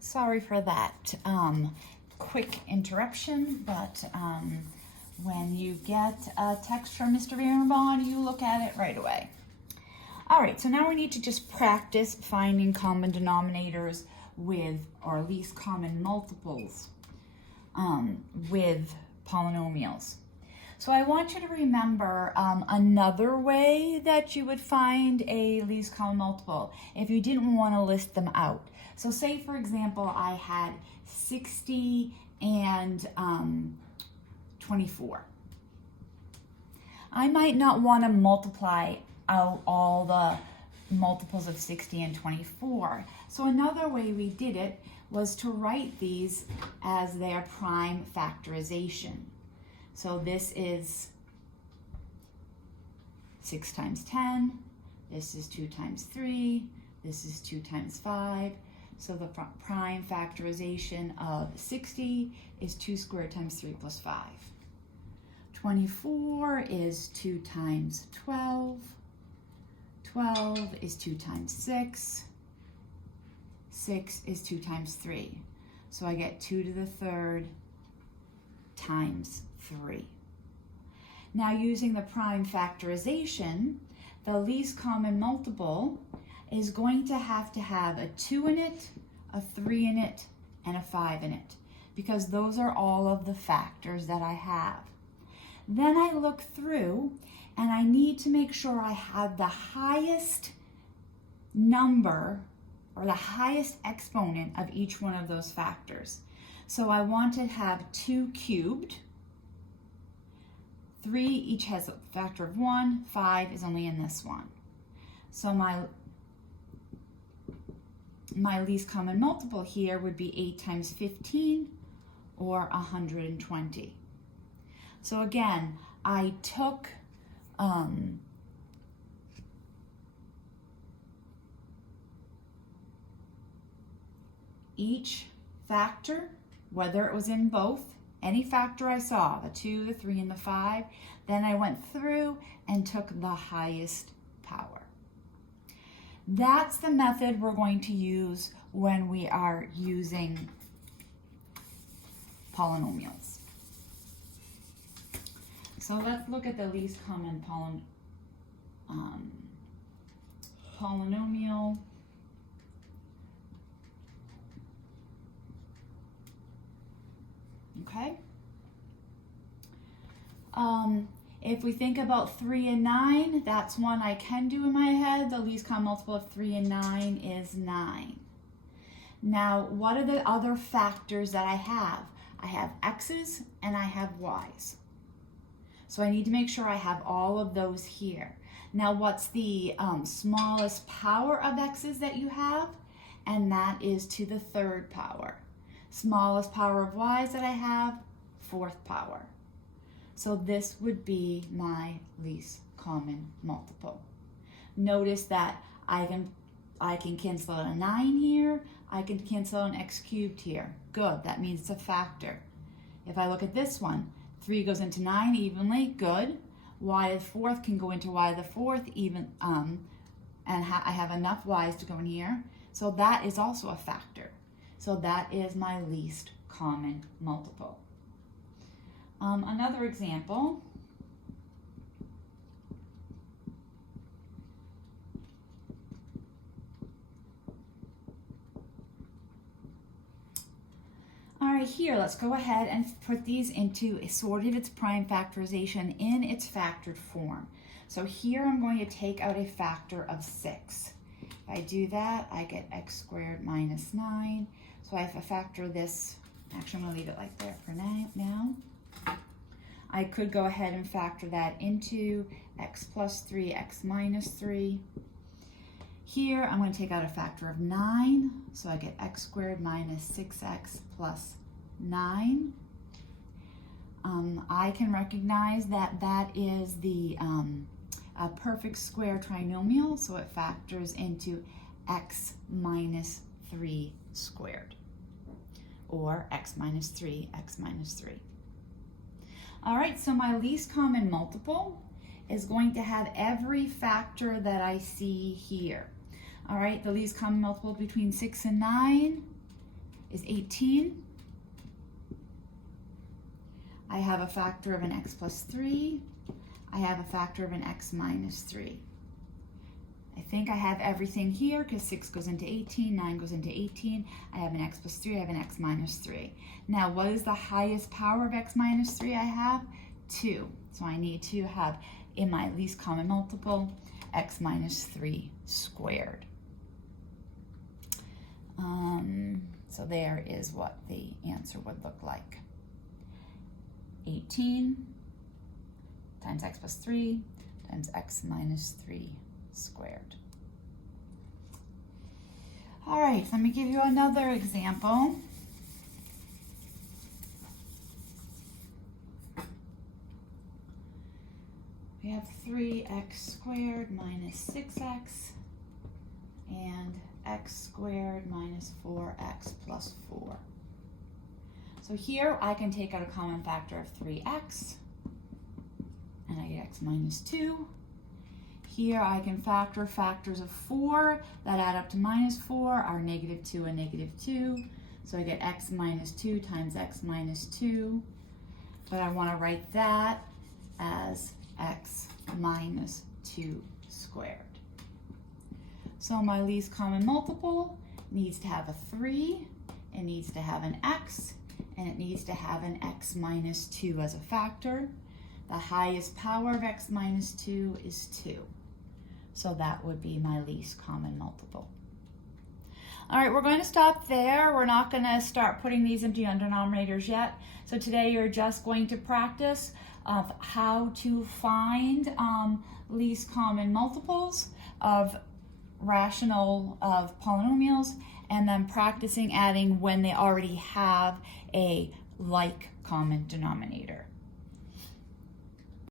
Sorry for that quick interruption, but when you get a text from Mr. Birnbaum, you look at it right away. All right, so now we need to just practice finding common denominators with, or least common multiples with polynomials. So I want you to remember another way that you would find a least common multiple if you didn't want to list them out. So say, for example, I had 60 and 24. I might not want to multiply out all the multiples of 60 and 24. So another way we did it was to write these as their prime factorization. So this is 6 times 10, this is 2 times 3, this is 2 times 5. So the prime factorization of 60 is 2 squared times 3 plus 5. 24 is 2 times 12. 12 is 2 times 6. 6 is 2 times 3. So I get 2 to the third times 3. Now using the prime factorization, the least common multiple is going to have a 2 in it, a 3 in it, and a 5 in it, because those are all of the factors that I have. Then I look through and I need to make sure I have the highest number or the highest exponent of each one of those factors. So I want to have 2 cubed, 3 each has a factor of 1, 5 is only in this one. So my least common multiple here would be 8 times 15, or 120. So again, I took each factor, whether it was in both, any factor I saw, the 2, the 3, and the 5, then I went through and took the highest power. That's the method we're going to use when we are using polynomials. So let's look at the least common polynomial. Okay. If we think about 3 and 9, that's one I can do in my head. The least common multiple of 3 and 9 is 9. Now, what are the other factors that I have? I have x's and I have y's. So I need to make sure I have all of those here. Now, what's the smallest power of x's that you have? And that is to the third power. Smallest power of y's that I have, fourth power. So this would be my least common multiple. Notice that I can cancel out a 9 here. I can cancel out an x cubed here. Good, that means it's a factor. If I look at this one, 3 goes into 9 evenly, good. Y to the fourth can go into y to the fourth even, and I have enough y's to go in here. So that is also a factor. So that is my least common multiple. Another example. All right, here, let's go ahead and put these into a sorted its prime factorization in its factored form. So here I'm going to take out a factor of 6. If I do that, I get x squared minus 9. So I have to factor this. Actually, I'm going to leave it like that for now. I could go ahead and factor that into x plus 3, x minus 3. Here, I'm going to take out a factor of 9. So I get x squared minus 6x plus 9. I can recognize that that is the a perfect square trinomial, so it factors into x minus 3 squared, or x minus 3, x minus 3. All right, so my least common multiple is going to have every factor that I see here. All right, the least common multiple between 6 and 9 is 18. I have a factor of an x plus 3. I have a factor of an x minus 3. I think I have everything here because 6 goes into 18, 9 goes into 18. I have an x plus 3, I have an x minus 3. Now, what is the highest power of x minus 3 I have? 2. So I need to have, in my least common multiple, x minus 3 squared. So there is what the answer would look like. 18 times x plus 3 times x minus 3 squared. All right, let me give you another example. We have 3x squared minus 6x and x squared minus 4x plus 4. So here I can take out a common factor of 3x, and I get x minus 2. Here I can factor factors of 4 that add up to minus 4 are negative 2 and negative 2. So I get x minus 2 times x minus 2. But I want to write that as x minus 2 squared. So my least common multiple needs to have a 3, it needs to have an x, and it needs to have an x minus 2 as a factor. The highest power of x minus 2 is 2. So that would be my least common multiple. All right, we're going to stop there. We're not going to start putting these into your denominators yet. So today you're just going to practice of how to find least common multiples of polynomials, and then practicing adding when they already have a like common denominator.